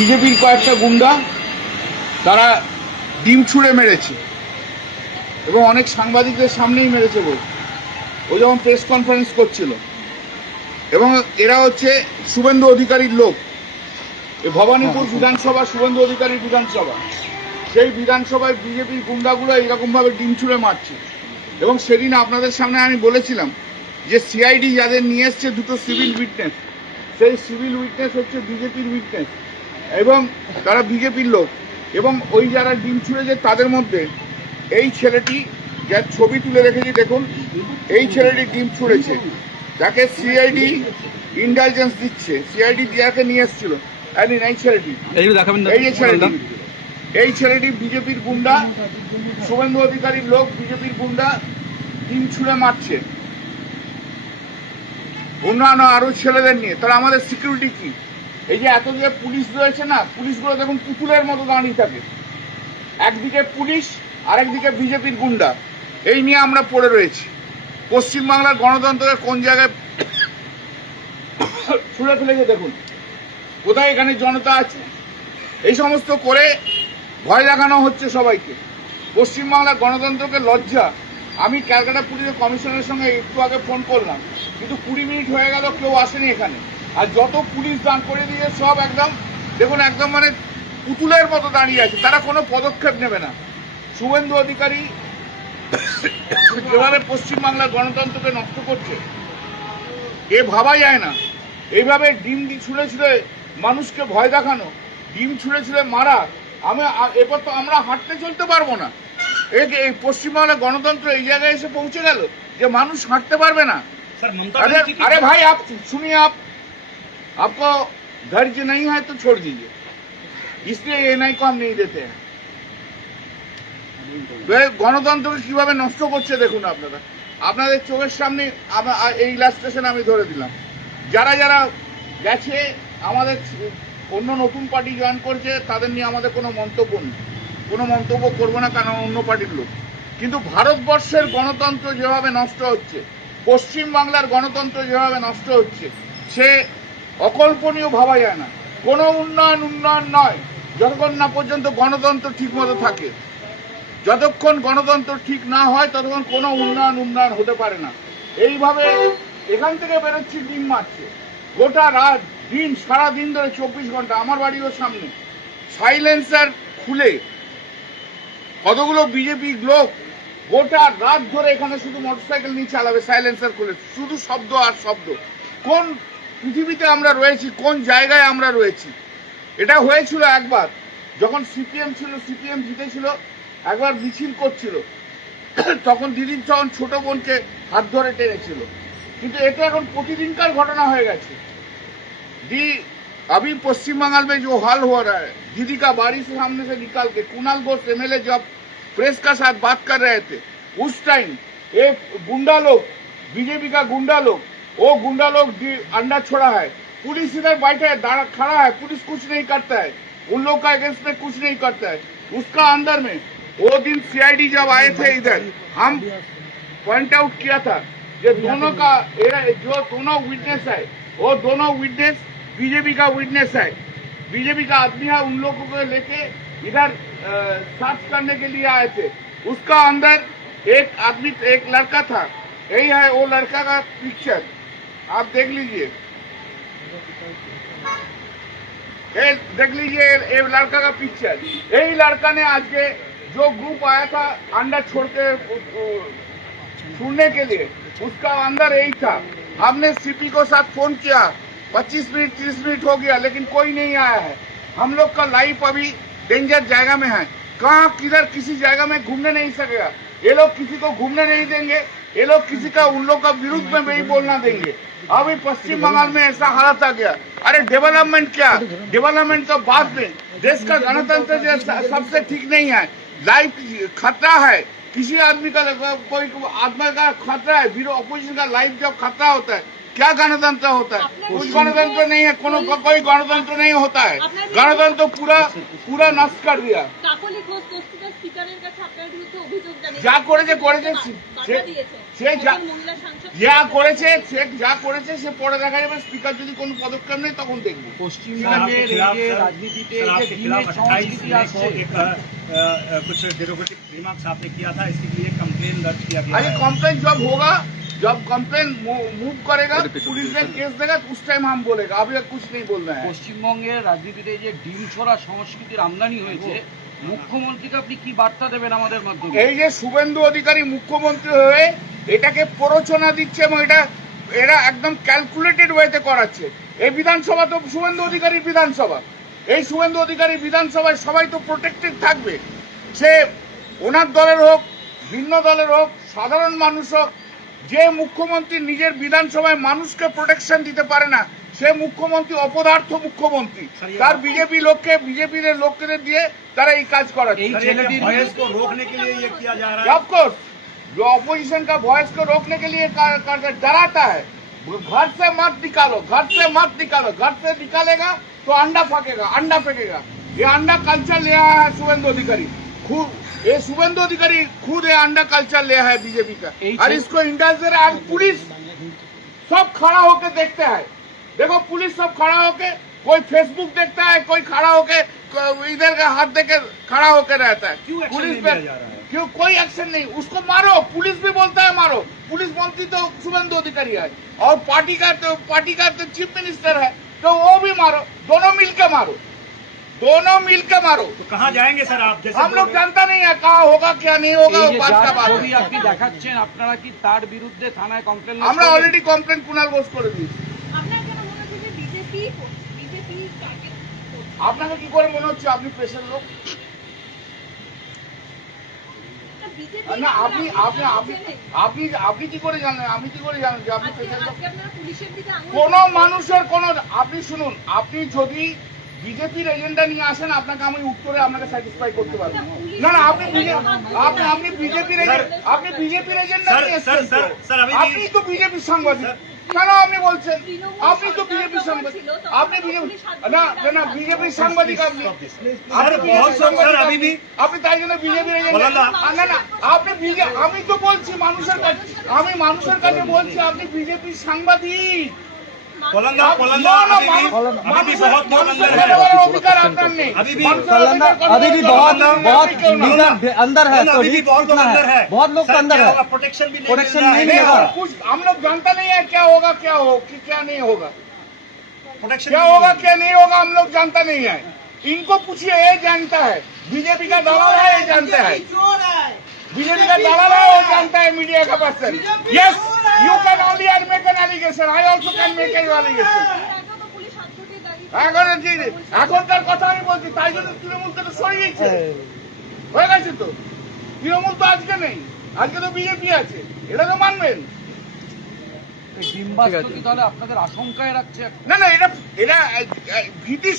বিজেপির কয়েকটা গুন্ডা তারা ডিম ছুঁড়ে মেরেছে এবং অনেক সাংবাদিকদের সামনেই মেরেছে বলে ও যখন প্রেস কনফারেন্স করছিল। এবং এরা হচ্ছে শুভেন্দু অধিকারীর লোক। এই ভবানীপুর বিধানসভা শুভেন্দু অধিকারীর বিধানসভা, সেই বিধানসভায় বিজেপির গুন্ডাগুলো এইরকমভাবে ডিম ছুঁড়ে মারছে। এবং সেদিন আপনাদের সামনে আমি বলেছিলাম যে সিআইডি যাদের নিয়ে এসছে দুটো সিভিল উইটনেস, সেই সিভিল উইটনেস হচ্ছে বিজেপির উইটনেস এবং তারা বিজেপির লোক। এবং ওই যারা ডিম ছুঁড়েছে তাদের মধ্যে এই ছেলেটি, যার ছবি তুলে রেখেছি দেখুন, এই ছেলেটি ডিম ছুঁড়েছে, যাকে সিআইডি ইন্টেলিজেন্স দিচ্ছে, সিআইডি যাকে নিয়ে এসেছিল। এই ছেলেটি, এই ছেলেটি বিজেপির গুন্ডা, শুভেন্দু অধিকারীর লোক, বিজেপির গুন্ডা ডিম ছুঁড়ে মারছে অন্যান্য আরো ছেলেদের নিয়ে। তাহলে আমাদের সিকিউরিটি কি? এই যে এত যে পুলিশ রয়েছে না, পুলিশগুলো দেখুন পুতুলের মতো দাঁড়িয়ে থাকে, একদিকে পুলিশ আরেকদিকে বিজেপির গুন্ডা, এই নিয়ে আমরা পড়ে রয়েছি। পশ্চিমবাংলার গণতন্ত্রকে কোন জায়গায় ছুঁড়ে ফেলেছে দেখুন, কোথায় এখানে জনতা আছে। এই সমস্ত করে ভয় দেখানো হচ্ছে সবাইকে। পশ্চিমবাংলার গণতন্ত্রকে লজ্জা। আমি ক্যালকাটা পুলিশের কমিশনারের সঙ্গে একটু আগে ফোন করলাম, কিন্তু 20 মিনিট হয়ে গেল, কেউ আসেনি এখানে। আর যত পুলিশ দান করে দিয়ে সব একদম দেখুন, একদম মানে পুতুলের মতো দাঁড়িয়ে আছে, তারা কোনো পদক্ষেপ নেবে না। শুভেন্দু অধিকারী যেভাবে পশ্চিমবাংলার গণতন্ত্রকে নষ্ট করছে এ ভাবা যায় না। এইভাবে ডিম ছুঁড়ে ছুঁড়ে মানুষকে ভয় দেখানো, ডিম ছুঁড়ে ছুঁড়ে মারা, এরপর তো আমরা হাঁটতে চলতে পারবো না। এই পশ্চিমবাংলার গণতন্ত্র এই জায়গায় এসে পৌঁছে গেল যে মানুষ হাঁটতে পারবে না। अरे भाई आप सुनिए, आपको धैर्य नहीं है तो छोड़ दीजिए, इसलिए एनआई को हम नहीं देते हैं। গণতন্ত্রকে কিভাবে নষ্ট করছে দেখুন আপনারা, আপনাদের চোখের সামনে। এই ইলাস্ট্রেশন আমি ধরে দিলাম। যারা যারা গেছে আমাদের অন্য নতুন পার্টি জয়েন করছে, তাদের নিয়ে আমাদের কোনো মন্তব্য নেই, কোনো মন্তব্য করবো না, কারণ অন্য পার্টির লোক। কিন্তু ভারতবর্ষের গণতন্ত্র যেভাবে নষ্ট হচ্ছে, পশ্চিমবাংলার গণতন্ত্র যেভাবে নষ্ট হচ্ছে, সে অকল্পনীয় ভাবা যায় না। কোনো উন্নয়ন নয় যতক্ষণ না পর্যন্ত গণতন্ত্র ঠিক মতো থাকে। যতক্ষণ গণতন্ত্র ঠিক না হয় ততক্ষণ কোনো উন্নয়ন হতে পারে না। এইভাবে এখান থেকে বেরোচ্ছি, ডিম মারছে গোটা রাত দিন, সারা দিন ধরে 24 ঘন্টা। আমার বাড়িও সামনে সাইলেন্সার খুলে কতগুলো বিজেপি লোক গোটা রাত ধরে এখানে শুধু মোটরসাইকেল নিয়ে চালাবে, সাইলেন্সার খুলে, শুধু শব্দ আর শব্দ। কোন পৃথিবীতে আমরা রয়েছি, কোন জায়গায় আমরা রয়েছি? এটা হয়েছিল একবার যখন সিপিএম ছিল, সিপিএম জিতেছিল, একবার মিছিল করছিল, তখন দিদির যখন ছোট বোনকে হাত ধরে টেনেছিল। কিন্তু এটা এখন প্রতিদিনকার ঘটনা হয়ে গেছে। अभी पश्चिम बंगाल में जो हाल हो रहा है, दीदी का बाड़ी से सामने से निकाल के कुणाल घोष एमएलए जब प्रेस का साथ बात कर रहे थे, उस टाइम एक गुंडा लोग, बीजेपी का गुंडा लोग, वो गुंडा लोग अंडा छोड़ा है। पुलिस इधर बैठे खड़ा है, पुलिस कुछ नहीं करता है, उन लोग का अगेंस्ट में कुछ नहीं करता है। उसका अंदर में वो दिन सीआईडी जब आए थे इधर, हम पॉइंट आउट किया था कि दोनों का जो दोनों विटनेस है, वो दोनों विटनेस बीजेपी का विटनेस है, बीजेपी का आदमी है। उन लोगों को लेके इधर सर्च करने के लिए आए थे। उसका अंदर एक आदमी, एक लड़का था, यही है वो लड़का का पिक्चर, आप देख लीजिए, देख लीजिए ये लड़का का पिक्चर। यही लड़का ने आज के जो ग्रुप आया था अंडा छोड़ के छूने के लिए, उसका अंदर यही था। हमने सीपी को साथ फोन किया, 25 मिनट 30 मिनट हो गया, लेकिन कोई नहीं आया है। हम लोग का लाइफ अभी डेंजर जगह में है, कहाँ किधर किसी जगह में घूमने नहीं सकेगा। ये लोग किसी को घूमने नहीं देंगे, ये लोग किसी का उन लोग का विरुद्ध में नहीं बोलना देंगे। अभी पश्चिम बंगाल में ऐसा हालत आ गया। अरे डेवलपमेंट क्या, डेवलपमेंट तो बाद में, देश का गणतंत्र जो सबसे ठीक नहीं है, लाइफ खतरा है, किसी आदमी का कोई आदमी का खतरा है, ऑपोजिशन का लाइफ जब खतरा होता है, क्या गणतंत्र होता है? कुछ गणतंत्र नहीं है, कोई गणतंत्र नहीं होता है। गणतंत्र पूरा नष्ट कर दिया। যা করেছে সে যা করেছে সে পরে দেখা যাবে। স্পিকার যদি কোনো পদক্ষেপ নেই তখন দেখবো। পশ্চিমবঙ্গের রাজনীতিতে कुछ डेरोगेटिव रिमार्क्स आपने किया था, इसके लिए कंप्लेन दर्ज किया गया है। कंप्लेन जब कंप्लेन मूव करेगा पुलिस ने केस देगा उस टाइम हम बोलेगा, अभी कुछ नहीं बोल रहे हैं। পশ্চিমবঙ্গের রাজনীতিতে যে ডিম ছোড়া সংস্কৃতির আমদানি হয়েছে, মুখ্যমন্ত্রীকে আপনি কি বার্তা দেবেন আমাদের মাধ্যমে? এই যে শুভেন্দু অধিকারী মুখ্যমন্ত্রী হয়ে এটাকে প্ররোচনা দিচ্ছে এবং এরা একদম ক্যালকুলেটেড ওয়েতে করাচ্ছে। এই বিধানসভা তো শুভেন্দু অধিকারীর বিধানসভা, এই শুভেন্দু অধিকারী বিধানসভায় সবাই তো প্রোটেক্টেড থাকবে। সে ওনার দলের হোক, ভিন্ন দলের হোক, সাধারণ মানুষ হোক, যে মুখ্যমন্ত্রী নিজের বিধানসভায় মানুষকে প্রোটেকশন দিতে পারে না সে মুখ্যমন্ত্রী অপদার্থ মুখ্যমন্ত্রী। তার বিজেপির লোকদের দিয়ে তারা এই কাজ করাচ্ছে। वॉइस को रोकने के लिए ये किया जा रहा है। ऑफकोर्स जो ऑपोजिशन का वॉइस को रोकने के लिए डराता है, घर से मत निकालो, घर से मत निकालो, घर से निकालेगा तो अंडा फेंकेगा। ये अंडा कल्चर ले आया है शुभेंदु अधिकारी खुद। ये शुभेंदु अधिकारी खुद ये अंडा कल्चर ले आया है बीजेपी का, और इसको इंडस दे रहा है। पुलिस सब खड़ा होके देखते हैं। देखो पुलिस सब खड़ा होके, कोई फेसबुक देखता है, कोई खड़ा होके इधर का हाथ देके खड़ा होके रहता है। पुलिस पे क्यों कोई एक्शन नहीं? उसको मारो, पुलिस भी बोलता है मारो। पुलिस मंत्री तो शुभेंदु अधिकारी है और पार्टी का तो चीफ मिनिस्टर है, तो वो भी मारो, दोनों मिलके मारो। तो कहाँ जाएंगे सर आप? जैसे हम लोग जानता नहीं है कहाँ होगा क्या नहीं होगा, बात का बात ছবি আপনি দেখাচ্ছেন, আপনারা কি তার বিরুদ্ধে থানায় কমপ্লেন? আমরা অলরেডি কমপ্লেন কুণাল ঘোষ করে দিয়েছি। আপনাকে কি করে মনে হচ্ছে আপনি প্রেসের লোক? না আপনি কি করে জানেন? আমি কি করে জানেন যে আপনি প্রেসের লোক? কোন মানুষের কোন, আপনি শুনুন, আপনি যদি বিজেপির এজেন্ডা নিয়ে আসেন আপনাকে আমি উত্তরে আপনাকে স্যাটিসফাই করতে পারবো না। আপনি বিজেপির এজেন্ডা নিয়ে এসেছেন, আপনি তো বিজেপির সাংবাদিক, কেন আপনি বলছেন? আপনি তো বিজেপির সাংবাদিক, আপনি বিজেপির সাংবাদিক, আপনি তাই জন্য বিজেপির এজেন্ডা না। আমি তো বলছি মানুষের কাছে বলছি আপনি বিজেপির সাংবাদিক। अधिकार अभी भी बहुत अंदर है, बहुत लोग अंदर है, प्रोटेक्शन नहीं मिलेगा। कुछ हम लोग जानता नहीं है क्या होगा, क्या नहीं होगा, क्या नहीं होगा, हम लोग जानता नहीं है। इनको पूछिए, ये जानता है। बीजेपी का दलाल है, ये जानता है। बीजेपी का दलाल है, वो जानता है मीडिया का person. Yes, you can only make an allegation. I also can make an allegation. এখনকার কথা আমি বলছি, তাই জন্য তৃণমূলকে তো সরিয়ে দিচ্ছে, হয়ে গেছে তো। তৃণমূল তো আজকে নেই, আজকে তো বিজেপি আছে, এটা তো মানবেন। ডিম্বাস্তী দলে আপনাদের আশঙ্কায় রাখছে? না এটা ভীতি